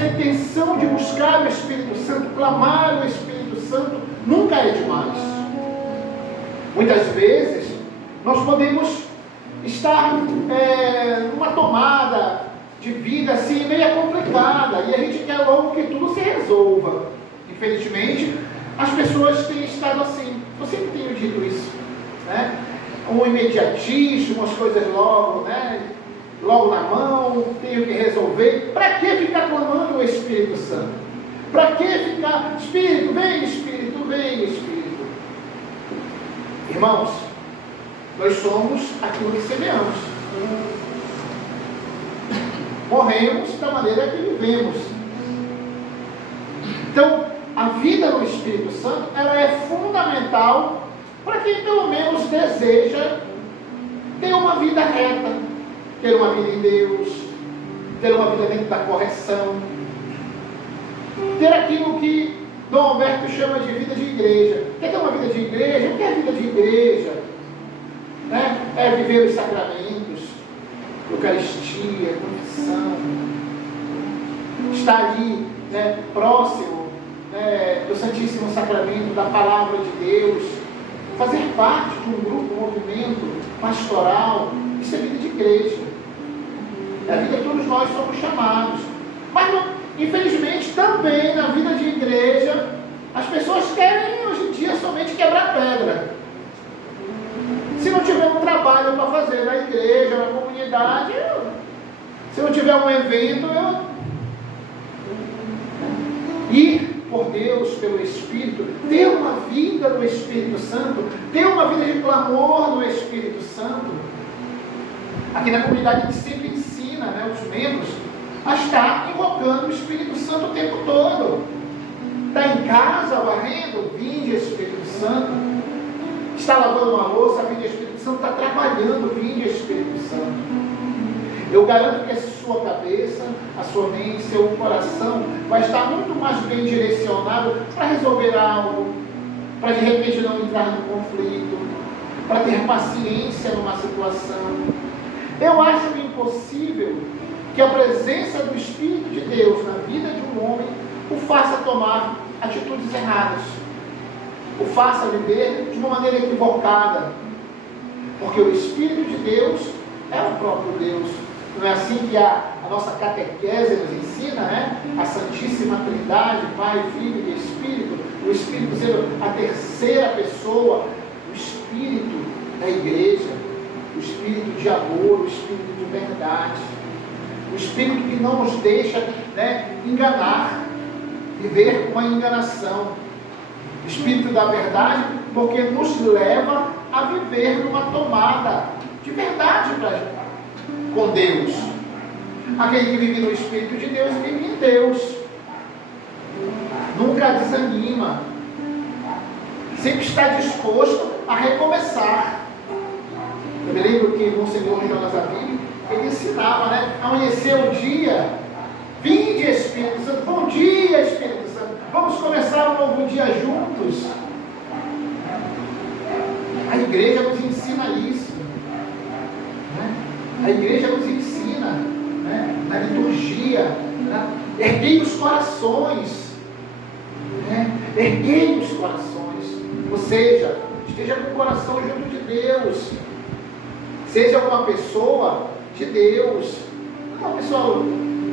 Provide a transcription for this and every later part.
essa intenção de buscar o Espírito Santo, clamar o Espírito Santo, nunca é demais. Muitas vezes, nós podemos estar numa tomada de vida assim, meio complicada, e a gente quer logo que tudo se resolva. Infelizmente, as pessoas têm estado assim. Eu sempre tenho dito isso, né? Um imediatismo, as coisas logo, né? Logo na mão, tenho que resolver. Para que ficar clamando o Espírito Santo? Para que ficar, Espírito, vem Espírito, vem Espírito? Irmãos, nós somos aquilo que semeamos. Morremos da maneira que vivemos. Então, a vida no Espírito Santo, ela é fundamental para quem pelo menos deseja ter uma vida reta, ter uma vida em Deus, ter uma vida dentro da correção, ter aquilo que Dom Alberto chama de vida de igreja. Quer ter uma vida de igreja? O que é vida de igreja? Né? É viver os sacramentos, Eucaristia, confissão, estar ali, né, próximo, né, do Santíssimo Sacramento, da Palavra de Deus, fazer parte de um grupo, um movimento pastoral. Isso é vida de igreja. É a vida que todos nós somos chamados. Mas, infelizmente, também na vida de igreja, as pessoas querem hoje em dia somente quebrar pedra. Se não tiver um trabalho para fazer na igreja, na comunidade, se não tiver um evento, ir por Deus, pelo Espírito, ter uma vida no Espírito Santo, ter uma vida de clamor no Espírito Santo. Aqui na comunidade a gente sempre ensina, né, os membros a estar invocando o Espírito Santo o tempo todo. Está em casa varrendo, vinde Espírito Santo. Está lavando uma louça, vinde Espírito Santo. Está trabalhando, vinde Espírito Santo. Eu garanto que a sua cabeça, a sua mente, seu coração vai estar muito mais bem direcionado para resolver algo, para de repente não entrar no conflito, para ter paciência numa situação. Eu acho impossível que a presença do Espírito de Deus na vida de um homem o faça tomar atitudes erradas, o faça viver de uma maneira equivocada, porque o Espírito de Deus é o próprio Deus. Não é assim que a nossa catequese nos ensina, né? A Santíssima Trindade, Pai, Filho e Espírito, o Espírito sendo a terceira pessoa, o Espírito da igreja, o Espírito de amor, o Espírito de verdade, o Espírito que não nos deixa, né, enganar, viver uma enganação, o Espírito da verdade, porque nos leva a viver numa tomada de verdade com Deus. Aquele que vive no Espírito de Deus vive em Deus, nunca desanima, sempre está disposto a recomeçar. Eu me lembro que o Monsenhor Jonas Abib, ele ensinava, né? Amanheceu o dia, vinde Espírito Santo, bom dia Espírito Santo, vamos começar um novo dia juntos. A igreja nos ensina isso, né? A igreja nos ensina, né, na liturgia, né? Erguei os corações, né? Erguei os corações, ou seja, esteja com o coração junto de Deus, seja uma pessoa de Deus, não uma pessoa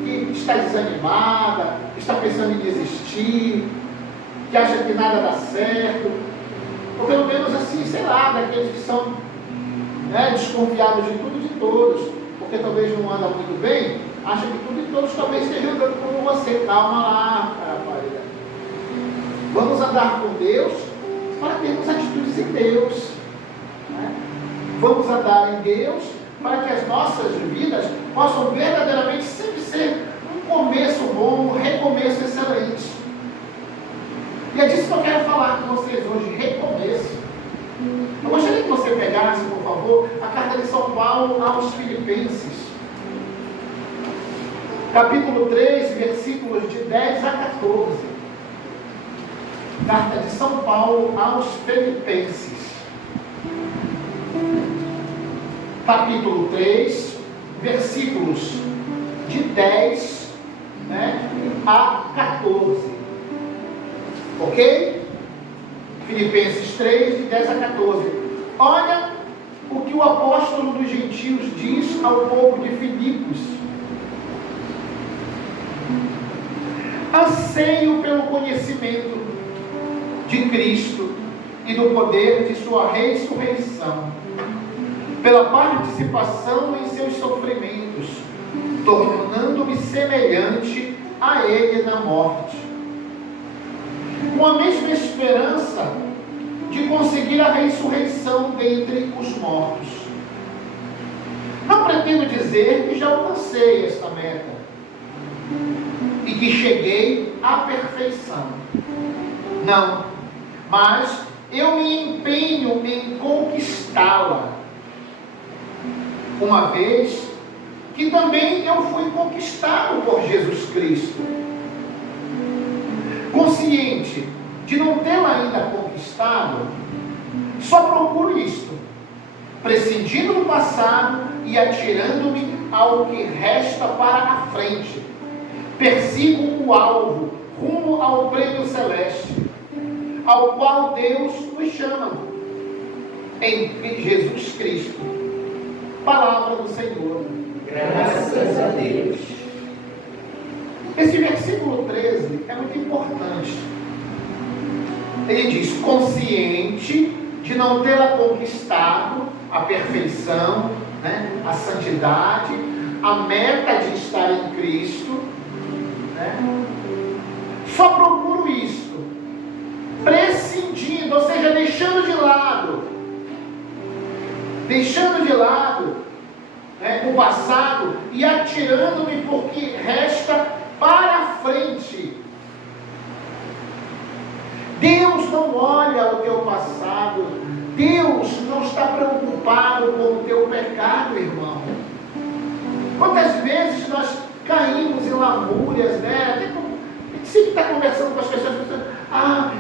que está desanimada, que está pensando em desistir, que acha que nada dá certo, ou pelo menos assim, sei lá, daqueles que são, né, desconfiados de tudo e de todos, porque talvez não anda muito bem, acha que tudo e todos talvez estejam andando como você. Calma lá, rapaz. Vamos andar com Deus para termos atitudes em Deus, né? Vamos andar em Deus para que as nossas vidas possam verdadeiramente sempre ser um começo bom, um recomeço excelente. E é disso que eu quero falar com vocês hoje, recomeço. Eu gostaria que você pegasse, por favor, a carta de São Paulo aos Filipenses, capítulo 3, versículos de 10 a 14. Carta de São Paulo aos Filipenses, capítulo 3, versículos de 10 né, a 14. Ok? Filipenses 3, de 10 a 14. Olha o que o apóstolo dos gentios diz ao povo de Filipos. Anseio pelo conhecimento de Cristo e do poder de sua ressurreição, pela participação em seus sofrimentos, tornando-me semelhante a Ele na morte, com a mesma esperança de conseguir a ressurreição dentre os mortos. Não pretendo dizer que já alcancei esta meta e que cheguei à perfeição. Não, mas eu me empenho em conquistá-la, uma vez que também eu fui conquistado por Jesus Cristo. Consciente de não tê-la ainda conquistado, só procuro isto, prescindindo do passado e atirando-me ao que resta para a frente. Persigo o alvo, rumo ao prêmio celeste, ao qual Deus nos chama, em Jesus Cristo. Palavra do Senhor. Graças a Deus. Esse versículo 13 é muito importante. Ele diz: consciente de não tê-la conquistado, a perfeição, né, a santidade, a meta de estar em Cristo, né, só procuro isto, prescindindo, ou seja, deixando de lado, né, o passado e atirando-me porque resta para a frente. Deus não olha o teu passado, Deus não está preocupado com o teu pecado, irmão. Quantas vezes nós caímos em lamúrias, né? A gente sempre está conversando com as pessoas,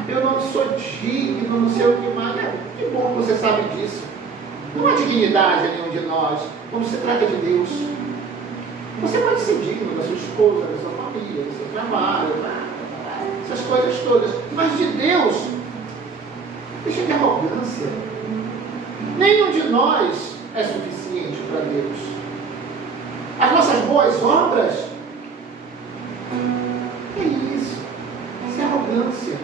eu não sou digno, não sei o que mais. Que bom que você sabe disso. Não há dignidade em nenhum de nós, quando se trata de Deus. Você pode ser digno da sua esposa, da sua família, do seu trabalho, essas coisas todas. Mas de Deus, deixa de arrogância. Nenhum de nós é suficiente para Deus. As nossas boas obras, é isso. Isso é arrogância.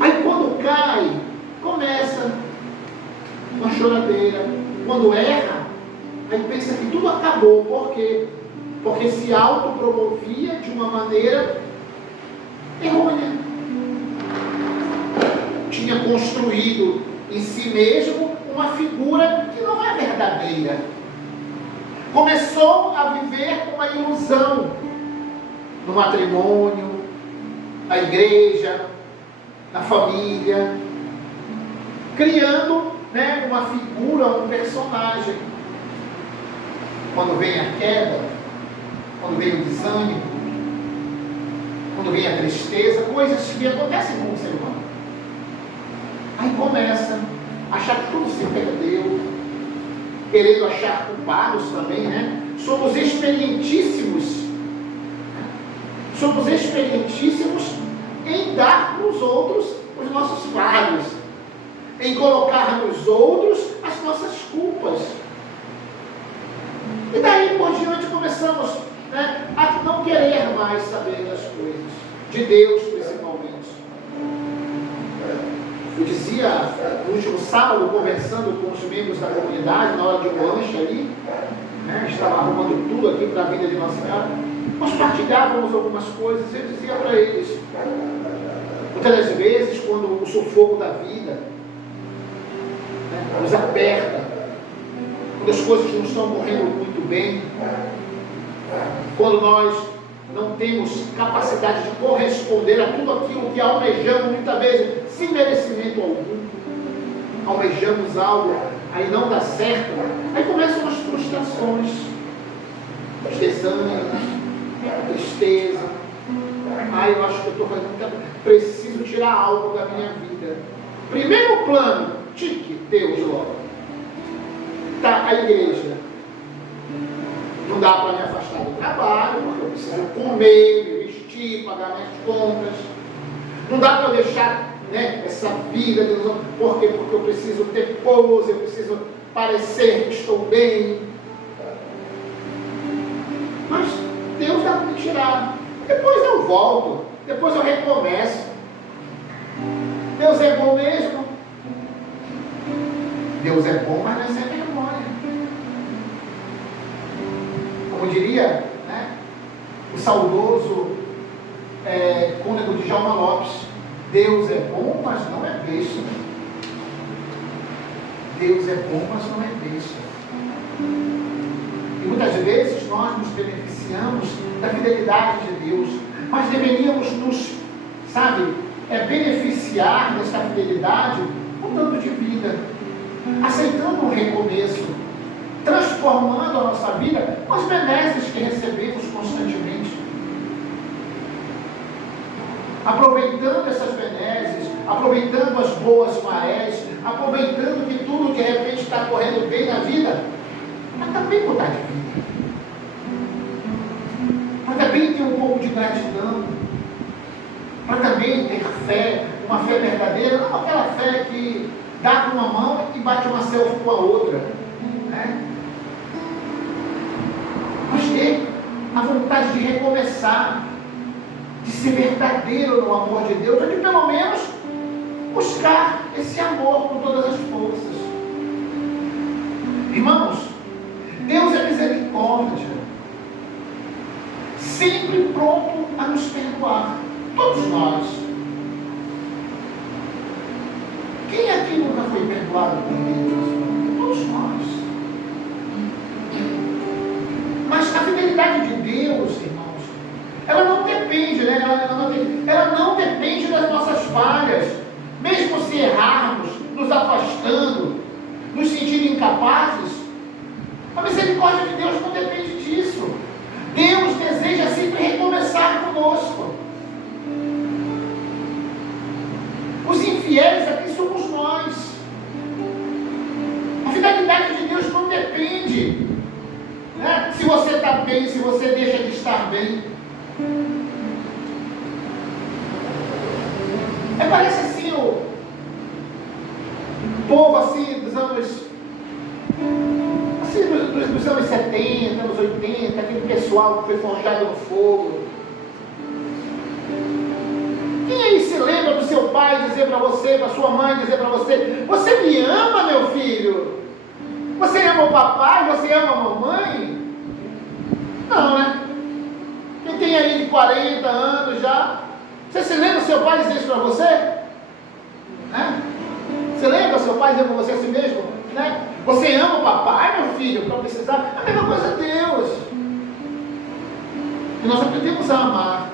Aí quando cai, começa uma choradeira. Quando erra, aí pensa que tudo acabou. Por quê? Porque se autopromovia de uma maneira errônea. Tinha construído em si mesmo uma figura que não é verdadeira. Começou a viver uma ilusão no matrimônio, na igreja, na família, criando, né, uma figura, um personagem. Quando vem a queda, quando vem o desânimo, quando vem a tristeza, coisas que acontecem com o ser humano. Aí começa a achar que tudo se perdeu, querendo achar culpados também, né? Somos experientíssimos em dar para os outros os nossos fardos, em colocar nos outros as nossas culpas. E daí por diante começamos, né, a não querer mais saber das coisas, de Deus principalmente. Eu dizia no último sábado, conversando com os membros da comunidade, na hora de um lanche ali, né, estava arrumando tudo aqui para a vida de Nossa Senhora, nós partilhávamos algumas coisas, e eu dizia para eles, muitas das vezes, quando o sufoco da vida, né, nos aperta, quando as coisas não estão correndo muito bem, quando nós não temos capacidade de corresponder a tudo aquilo que almejamos, muitas vezes, sem merecimento algum, almejamos algo, aí não dá certo, aí começam as frustrações, os desânimos, a tristeza. Eu acho que eu estou fazendo muito, preciso tirar algo da minha vida. Primeiro plano, tique, Deus logo. Tá, a igreja. Não dá para me afastar do trabalho. comer, me vestir, pagar minhas contas. Não dá para eu deixar, né, essa vida, por quê? Porque eu preciso ter pose, eu preciso parecer que estou bem. Mas Deus dá para me tirar. Depois eu volto, depois eu recomeço. Deus é bom mesmo. Deus é bom, mas não é sem vergonha. Como diria, né, o saudoso cônego de Djalma Lopes, Deus é bom, mas não é besta. Deus é bom, mas não é besta. E muitas vezes nós nos beneficiamos da fidelidade de Deus, mas deveríamos nos, beneficiar dessa fidelidade mudando de vida, aceitando um recomeço, transformando a nossa vida com as benesses que recebemos constantemente. Aproveitando essas benesses, aproveitando as boas marés, aproveitando que tudo de repente está correndo bem na vida, mas também mudar de vida. Mas também ter um pouco de gratidão, para também ter fé, uma fé verdadeira, não aquela fé que dá com uma mão e bate uma selfie com a outra, né? Mas ter a vontade de recomeçar, de ser verdadeiro no amor de Deus, ou de pelo menos buscar esse amor com todas as forças. Irmãos, Deus é misericórdia, sempre pronto a nos perdoar, todos nós. Quem aqui nunca foi perdoado por Deus? Todos nós. Mas a fidelidade de Deus, irmãos, ela não depende, né? Ela não depende das nossas falhas. Mesmo se errarmos, nos afastando, nos sentindo incapazes, a misericórdia de Deus não depende disso. Deus deseja sempre recomeçar conosco. Os infiéis aqui somos nós. A fidelidade de Deus não depende, né, se você está bem, se você deixa de estar bem. Parece assim o povo assim dos anos dos anos 70, anos 80, aquele pessoal que foi forjado no fogo. Quem aí se lembra do seu pai dizer para você, da sua mãe dizer para você: você me ama, meu filho? Você ama o papai? Você ama a mamãe? Não, né? Quem tem aí de 40 anos já, você se lembra do seu pai dizer isso para você? Né? Você lembra do seu pai dizer para você assim mesmo? Né? Você ama o papai, meu filho, para precisar? A mesma coisa Deus. E nós aprendemos a amar,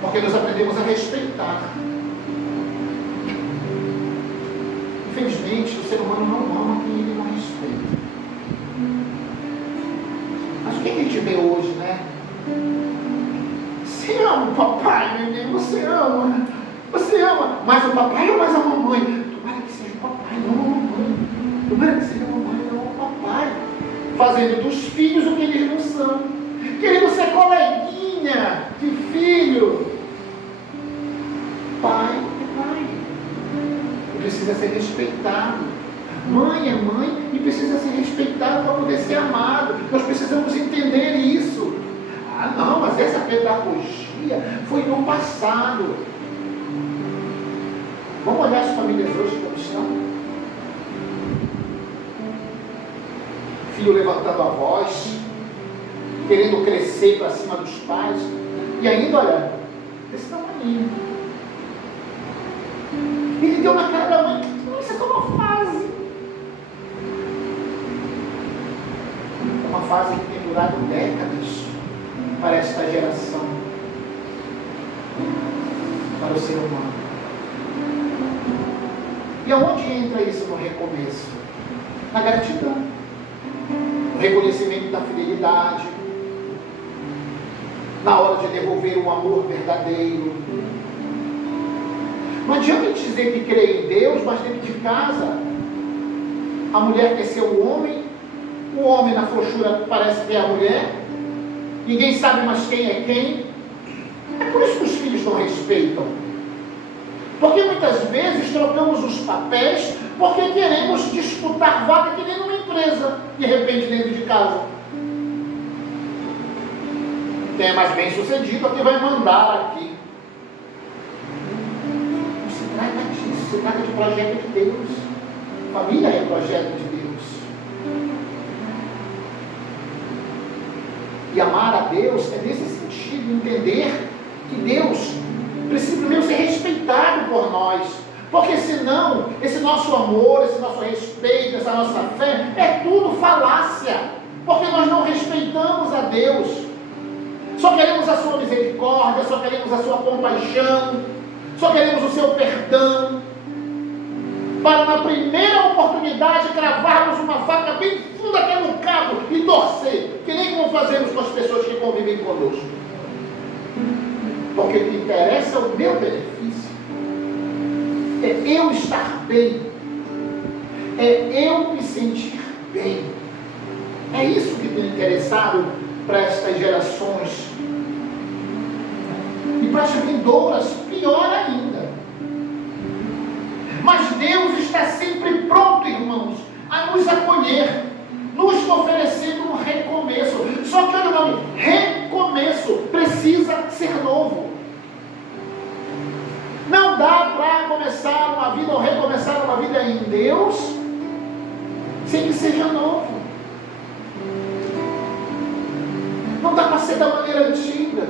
porque nós aprendemos a respeitar. Infelizmente, o ser humano não ama quem ele não respeita. Mas o que a gente vê hoje, né? Você ama o papai, neném, você ama. Você ama mais o papai ou mais a mamãe? Tomara que seja o papai, não a mamãe. Tomara que seja a mamãe, não o papai. Fazendo dos filhos o que eles não são. Querendo ser coleguinha de filho. Pai é pai. E precisa ser respeitado. Mãe é mãe e precisa ser respeitado para poder ser amado. Nós precisamos entender isso. Ah, não, mas essa pedagogia foi no passado. Vamos olhar as famílias hoje como estão. Filho levantando a voz, querendo crescer para cima dos pais, e ainda, olha, desse tamanho. Ele deu na cara da mãe: isso é só uma fase. É uma fase que tem durado décadas para esta geração, para o ser humano. E aonde entra isso no recomeço? Na gratidão, no reconhecimento da fidelidade, na hora de devolver um amor verdadeiro. Não adianta dizer que crê em Deus, mas dentro de casa a mulher quer ser o homem na frouxura parece que é a mulher, ninguém sabe mais quem é quem. É por isso que os filhos não respeitam. Porque muitas vezes trocamos os papéis porque queremos disputar vaga que nem numa empresa, de repente dentro de casa. Quem é mais bem sucedido é quem vai mandar aqui. Não se trata disso, se trata de projeto de Deus. Família é projeto de Deus. E amar a Deus é nesse sentido, entender que Deus precisa primeiro ser respeitado por nós. Porque senão, esse nosso amor, esse nosso respeito, essa nossa fé, é tudo falácia. Porque nós não respeitamos a Deus. Só queremos a sua misericórdia, só queremos a sua compaixão, só queremos o seu perdão. Para na primeira oportunidade cravarmos uma faca bem funda até no cabo e torcer, que nem como fazemos com as pessoas que convivem conosco. Porque o que interessa é o meu benefício, é eu estar bem, é eu me sentir bem. É isso que tem interessado para estas gerações, e para as vindouras, pior ainda. Mas Deus está sempre pronto, irmãos, a nos acolher, nos oferecendo um recomeço. Só que olha o nome, recomeço, precisa ser novo. Não dá para começar uma vida ou recomeçar uma vida em Deus sem que seja novo. Não dá para ser da maneira antiga.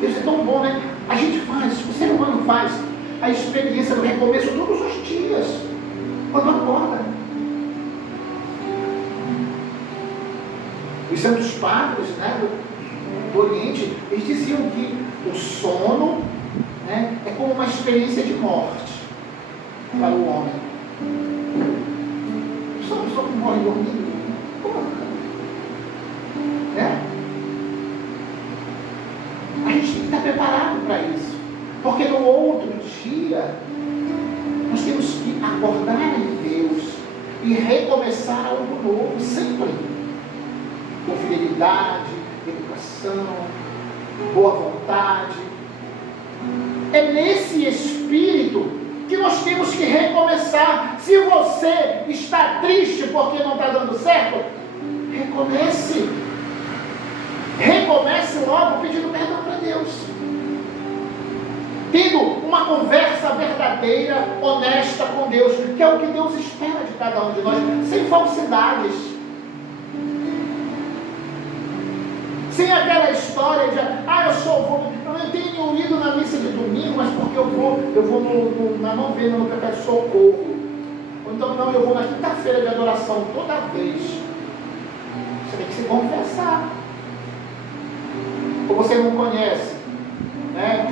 Deus é tão bom, né? A gente faz, o ser humano faz a experiência do recomeço todos os dias, quando acorda. Os santos padres, né, do Oriente, eles diziam que o sono, né, é como uma experiência de morte para o homem. Só uma pessoa que morre dormindo. Né? A gente tem que estar preparado para isso, porque no outro dia nós temos que acordar em Deus e recomeçar algo novo, sempre com fidelidade, educação, boa vontade. É nesse espírito que nós temos que recomeçar. Se você está triste porque não está dando certo, recomece. Recomece logo pedindo perdão para Deus. Tendo uma conversa verdadeira, honesta com Deus, que é o que Deus espera de cada um de nós, sem falsidades. Sem aquela história de, eu tenho ido na missa de domingo, mas porque eu vou na novena, no perpétuo socorro. Ou então, não, eu vou na quinta-feira de adoração toda vez. Você tem que se confessar. Ou você não conhece, né,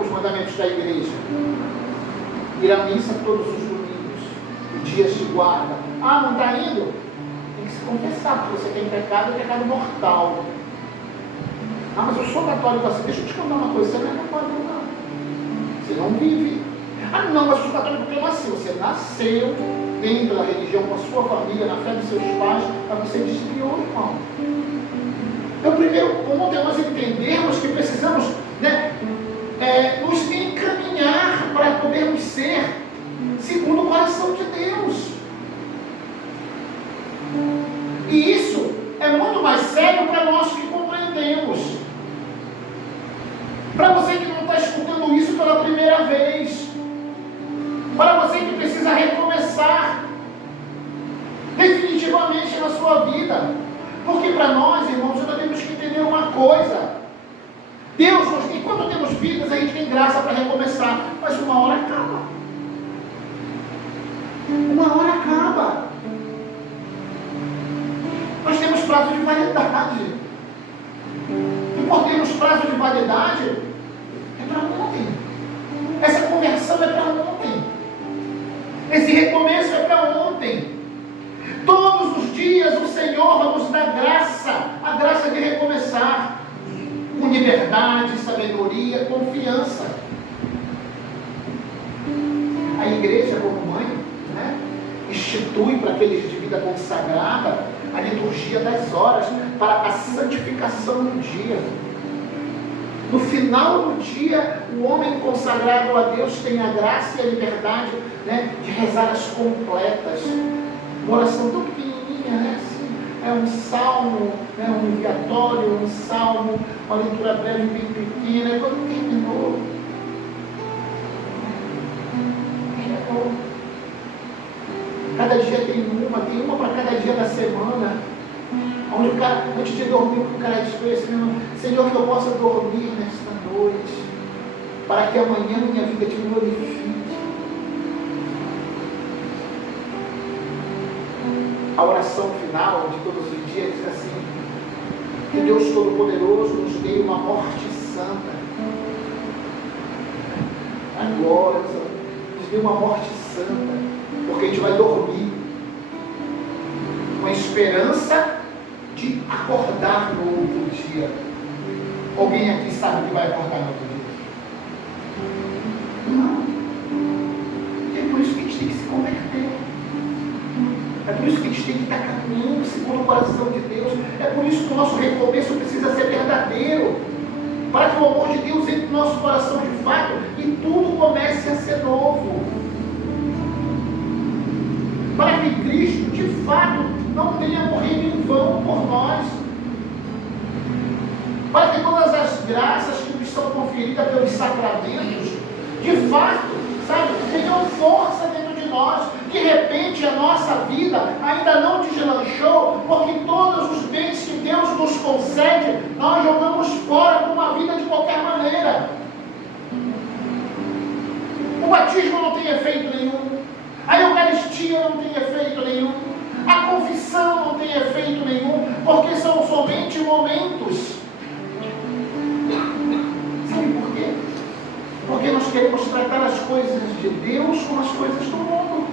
os mandamentos da igreja? Ir à missa todos os domingos, dias de guarda. Ah, não está indo? Tem que se confessar, porque você tem pecado, é pecado mortal. Ah, mas eu sou católico assim. Deixa eu te contar uma coisa, você não é católico não. Você não vive. Ah, não, mas eu sou católico porque eu nasci. Você nasceu dentro da religião com a sua família, na fé dos seus pais, mas você desviou, irmão. Então, o primeiro ponto é nós entendermos que precisamos, né, nos encaminhar para podermos ser segundo o coração de Deus. E isso é muito mais sério para nós que compreendemos. Para você que não está escutando isso pela primeira vez, para você que precisa recomeçar definitivamente na sua vida. Porque para nós, irmãos, nós temos que entender uma coisa. Deus, enquanto temos vidas, a gente tem graça para recomeçar, mas uma hora acaba. Uma hora acaba. Nós temos prazo de validade. E por termos prazo de validade, é para ontem. Essa conversão é para ontem. Esse recomeço é para ontem. Todos os dias o Senhor nos dá graça, a graça de recomeçar, com liberdade, sabedoria, confiança. A igreja, como mãe, né, institui para aqueles de vida consagrada a liturgia das horas para a santificação do dia. No final do dia, o homem consagrado a Deus tem a graça e a liberdade, né, de rezar as completas. Uma oração tão pequenininha, né? Assim, é um salmo, né, um enviatório, um salmo, uma leitura breve bem pequena. E quando terminou, cada dia tem uma para cada dia da semana. Onde o cara, antes de dormir, o cara diz assim: Senhor, que eu possa dormir nesta noite, para que amanhã minha vida te glorifique. A oração final de todos os dias diz assim: que Deus Todo-Poderoso nos dê uma morte santa. Agora, nos dê uma morte santa, porque a gente vai dormir com a esperança de acordar no outro dia. Alguém aqui sabe que vai acordar no outro dia? Não. É por isso que a gente tem que se converter. É por isso que a gente tem que estar caminhando segundo o coração de Deus. É por isso que o nosso recomeço precisa ser verdadeiro, para que o amor de Deus entre no nosso coração de fato e tudo comece a ser novo. Para que Cristo de fato não tenha morrido em vão por nós, para que todas as graças que nos são conferidas pelos sacramentos, de fato, sabe, tenham força dentro de nós. De repente a nossa vida ainda não deslanchou, porque todos os bens que Deus nos concede, nós jogamos fora com uma vida de qualquer maneira. O batismo não tem efeito nenhum, a Eucaristia não tem efeito nenhum, a confissão não tem efeito nenhum, porque são somente momentos. Sabe por quê? Porque nós queremos tratar as coisas de Deus como as coisas do mundo.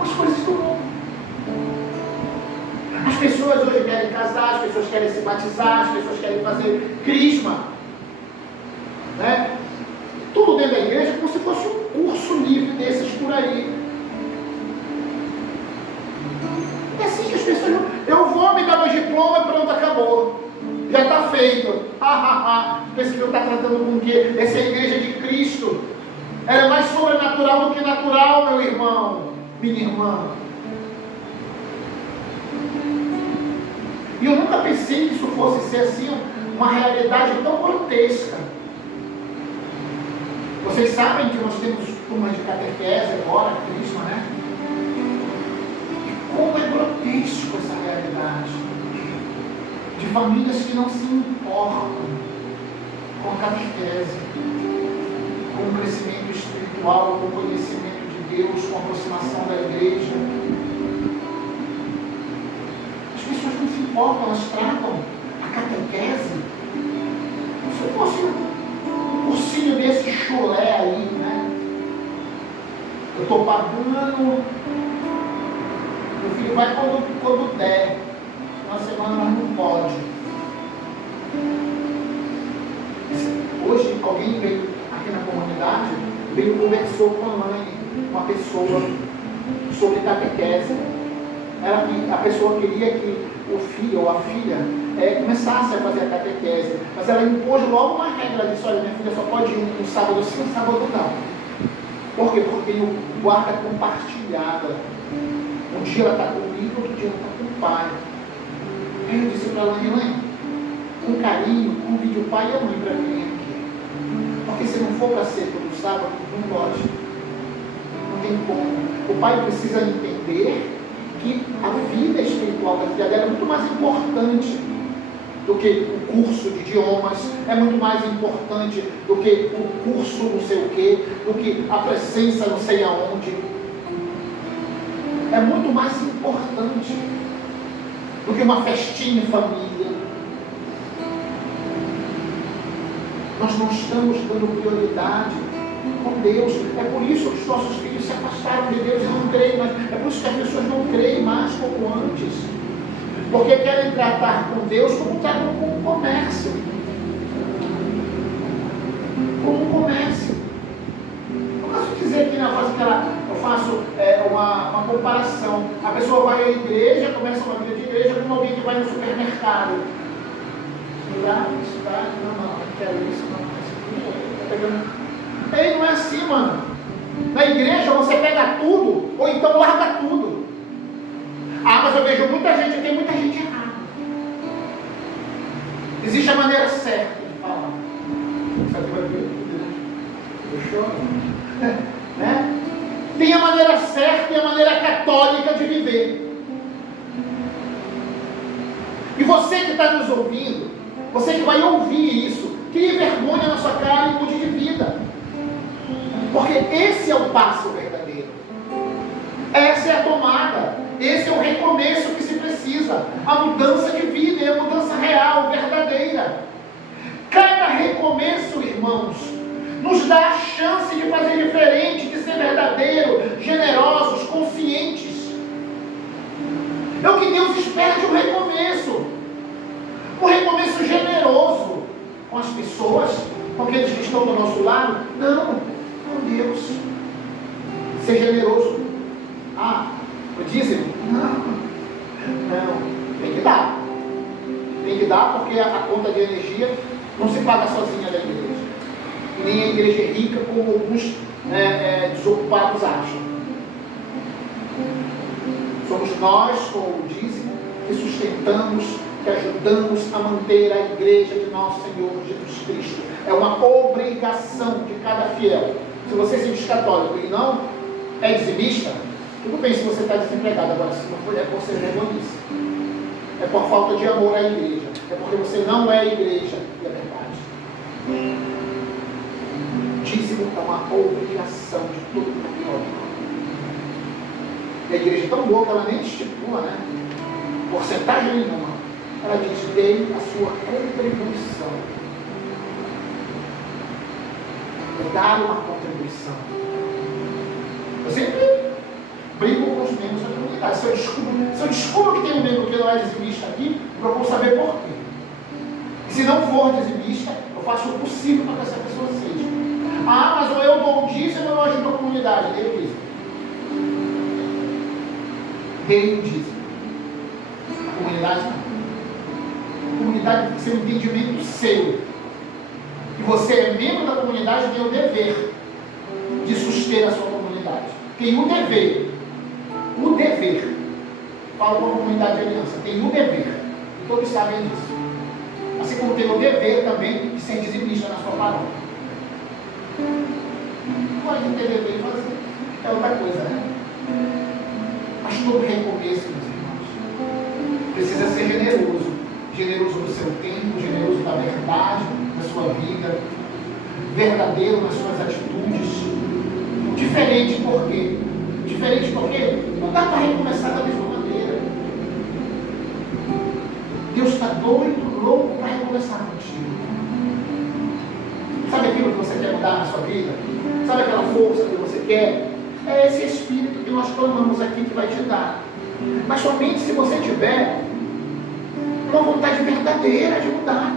As coisas do mundo. As pessoas hoje querem casar, as pessoas querem se batizar, as pessoas querem fazer crisma, né? Tudo dentro da igreja como se fosse um curso livre desses por aí. É assim que as pessoas... Eu vou me dar meu diploma e pronto, acabou. Já está feito. Pensa que eu está tratando com o quê? Essa é a igreja de Cristo. Ela é mais sobrenatural do que natural, meu irmão, minha irmã. E eu nunca pensei que isso fosse ser assim, uma realidade tão grotesca. Vocês sabem que nós temos turmas de catequese agora, crisma, né? Como é grotesco essa realidade de famílias que não se importam com a catequese, com o crescimento espiritual, com o conhecimento de Deus, com a aproximação da igreja. As pessoas não se importam, elas tratam a catequese como se fosse um cursinho desse chulé aí, né? Eu estou pagando. Meu filho vai quando der. Uma semana, mas não pode. Hoje alguém veio aqui na comunidade, conversou com a mãe, uma pessoa, sobre catequese. A pessoa queria que o filho ou a filha começasse a fazer a catequese, mas ela impôs logo uma regra, ela disse: olha, minha filha só pode ir um sábado sim, um sábado não. Por quê? Porque tem guarda compartilhada. Um dia ela está comigo, outro dia ela está com o pai. Aí eu disse para ela: mãe, com carinho, convide o pai e a mãe para vir aqui. Porque se não for para ser todo sábado, não pode. Não tem como. O pai precisa entender que a vida espiritual da filha dela é muito mais importante do que o curso de idiomas, é muito mais importante do que o curso não sei o quê, do que a presença não sei aonde. É muito mais importante do que uma festinha em família. Nós não estamos dando prioridade com Deus. É por isso que os nossos filhos se afastaram de Deus e não creem mais. É por isso que as pessoas não creem mais como antes. Porque querem tratar com Deus como tratam com o comércio. Como comércio. Eu posso dizer que na fase que eu faço uma comparação. A pessoa vai à igreja, começa uma vida de igreja, como alguém que vai no supermercado. Não quero isso, não. Ei, não é assim, mano. Na igreja você pega tudo, ou então larga tudo. Ah, mas eu vejo muita gente, tem muita gente errada. Existe a maneira certa de falar. Isso aqui vai ver tudo, né? Fechou? Né? Tem a maneira certa e a maneira católica de viver. E você que está nos ouvindo, você que vai ouvir isso, crie vergonha na sua cara e mude de vida. Porque esse é o passo verdadeiro. Essa é a tomada. Esse é o recomeço que se precisa. A mudança de vida é a mudança real, verdadeira. Cada recomeço, irmãos, nos dá a chance de fazer diferente, de ser verdadeiro, generosos, conscientes. É o que Deus espera de um recomeço. Um recomeço generoso com as pessoas, com aqueles que estão do nosso lado. Não, com Deus. Ser generoso. O dízimo? Não. Tem que dar. Tem que dar porque a conta de energia não se paga sozinha da igreja. E nem a igreja é rica como alguns desocupados acham. Somos nós, com o dízimo, que sustentamos, que ajudamos a manter a igreja de nosso Senhor Jesus Cristo. É uma obrigação de cada fiel. Se você se diz católico e não é dizimista, tudo bem se você está desempregado. Agora, se não for, é por ser vergonhice. É por falta de amor à igreja. É porque você não é a igreja e a verdade. Dízimo é uma obrigação de todo mundo. E a igreja é tão boa que ela nem estipula, né? Porcentagem nenhuma. Ela diz: dê a sua contribuição. É dar uma contribuição. Eu sempre brigo com os membros da comunidade. Se eu descubro que tem um membro que não é dizimista aqui, eu procuro saber por quê. E se não for dizimista, eu faço o possível para que essa pessoa seja. Mas eu dou um dízimo e eu não ajudo a comunidade. Dei o dízimo. Dei o dízimo. A comunidade não. A comunidade tem que ser um entendimento seu. Que você é membro da comunidade e tem o dever de suster a sua comunidade. Tem o dever. O dever. Falo com a comunidade de aliança. Tem o dever. E todos sabem disso. Assim como tem o dever também de ser dizimista na sua paróquia. Pode ter dever e fazer. É outra coisa, né? Mas todo recomeço, meus irmãos, precisa ser generoso. Generoso no seu tempo, generoso na verdade, na sua vida, verdadeiro nas suas atitudes. Diferente por quê? Diferente porque não dá para recomeçar da mesma maneira. Deus está doido, louco para recomeçar contigo. Sabe aquilo que você quer mudar na sua vida? Sabe aquela força que você quer? É esse Espírito que nós clamamos aqui que vai te dar. Mas somente se você tiver uma vontade verdadeira de mudar.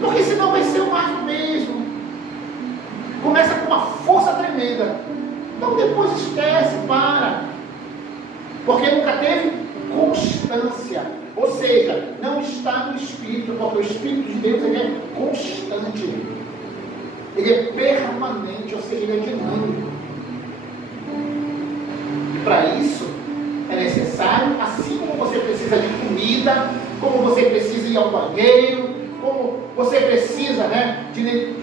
Porque senão vai ser o mais do mesmo. Começa com uma força tremenda. Então depois esquece, para. Porque nunca teve constância. Ou seja, não está no Espírito, porque o Espírito de Deus ele é constante. Ele é permanente, ou seja, ele é dinâmico. E para isso é necessário, assim como você precisa de comida, como você precisa ir ao banheiro, como você precisa,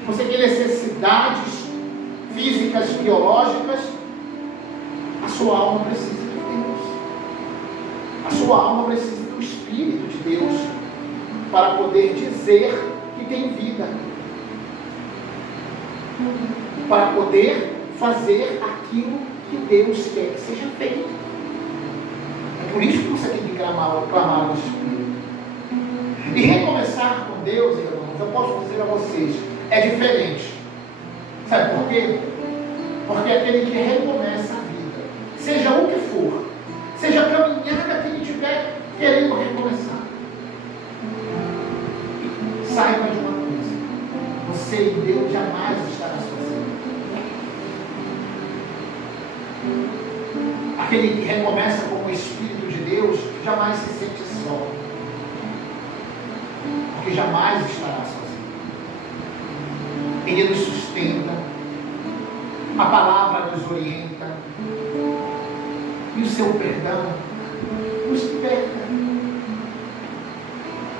você tem necessidades físicas, biológicas, a sua alma precisa de Deus. A sua alma precisa do Espírito de Deus para poder dizer que tem vida. Para poder fazer aquilo que Deus quer que seja feito. É por isso que você tem que clamar o Espírito. E recomeçar com Deus, irmãos, eu posso dizer a vocês, é diferente. Sabe por quê? Porque é aquele que recomeça a vida, seja o que for, seja a caminhada que ele estiver querendo recomeçar. Saiba de uma coisa: você e Deus jamais estará sozinho. Aquele que recomeça com o Espírito de Deus jamais se sente só, porque jamais estará sozinho. Ele nos sustenta, a palavra nos orienta, e o seu perdão nos liberta.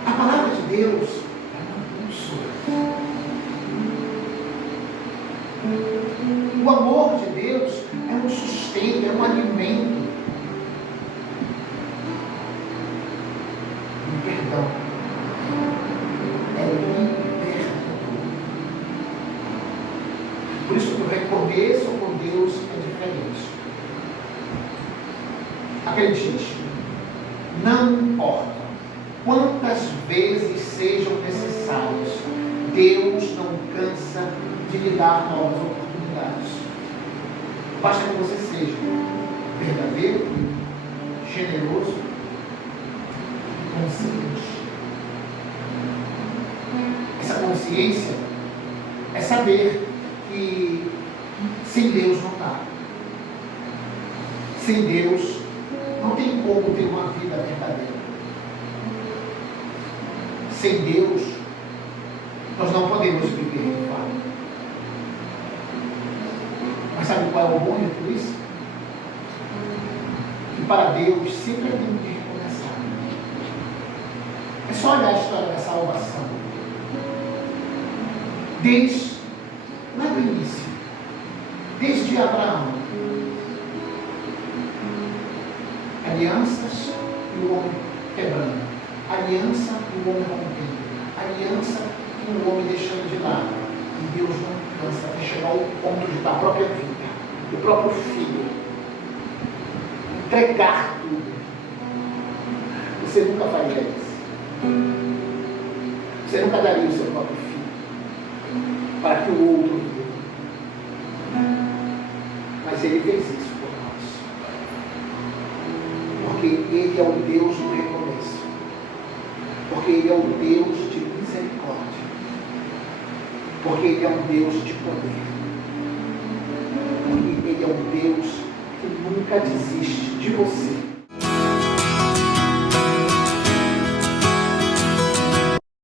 A palavra de Deus é uma bússola. O amor de Deus é um sustento, é um alimento. O perdão é libertador. Por isso que o recomeço com Deus é diferente. Acredite, não importa quantas vezes sejam necessárias, Deus não cansa de lhe dar novas oportunidades. Basta que você seja verdadeiro, generoso e consciente. Essa consciência é saber que sem Deus não dá. Sem Deus não tem como ter uma vida verdadeira. Sem Deus, nós não podemos viver de fato. Mas sabe qual é o bom de tudo isso? Que para Deus sempre tem que recomeçar. É só olhar a história da salvação. Desde lá do início, desde Abraão, alianças e o homem quebrando, aliança e o homem rompendo, aliança e o homem deixando de lado. E Deus não cansa até chegar ao ponto de dar a própria vida, o próprio filho, entregar tudo. Você nunca faria isso. Você nunca daria o seu próprio filho para que o outro viva. Mas Ele fez isso por nós. Porque Ele é o Deus do recomeço. Porque Ele é o Deus de misericórdia. Porque Ele é um Deus de poder. Porque Ele é um Deus que nunca desiste de você.